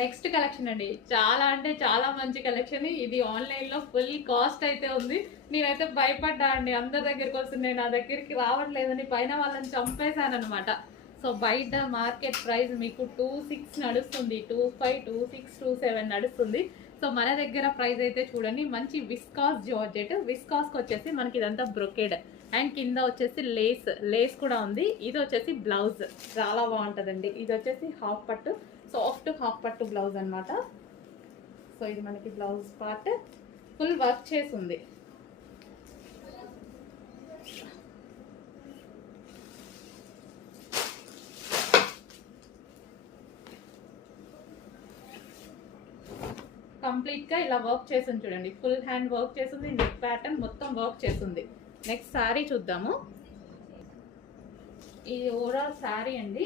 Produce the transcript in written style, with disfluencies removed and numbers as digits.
Next collection అండి, చాలా అంటే చాలా మంచి కలెక్షన్. ఇది ఆన్లైన్ లో ఫుల్ కాస్ట్ అయితే ఉంది. నేనైతే భయపడ్డా అండి, అందరి దగ్గరికి వస్తున్నాయి, నా దగ్గరికి రావట్లేదని పైన వాళ్ళని చంపేశాను అనమాట. సో బయట మార్కెట్ ప్రైస్ మీకు 26 నడుస్తుంది, 25, 26, 27 నడుస్తుంది. సో మన దగ్గర ప్రైస్ అయితే చూడండి, మంచి విస్కాస్ జార్జెట్. విస్కాస్కి వచ్చేసి మనకి ఇదంతా బ్రొకేడ్ అండ్ కింద వచ్చేసి లేస్ కూడా ఉంది. ఇది వచ్చేసి బ్లౌజ్ చాలా బాగుంటుందండి. ఇది వచ్చేసి హాఫ్ పట్టు, సాఫ్ట్ హాఫ్ పట్టు బ్లౌజ్ అనమాట. సో ఇది మనకి బ్లౌజ్ పార్ట్ ఫుల్ వర్క్ చేసి ఉంది. కంప్లీట్ గా ఇలా వర్క్ చేసింది చూడండి, ఫుల్ హ్యాండ్ వర్క్ చేసింది, నెక్ ప్యాటర్న్ మొత్తం వర్క్ చేసింది. నెక్స్ట్ శారీ చూద్దాము. ఇది ఓవరాల్ శారీ అండి.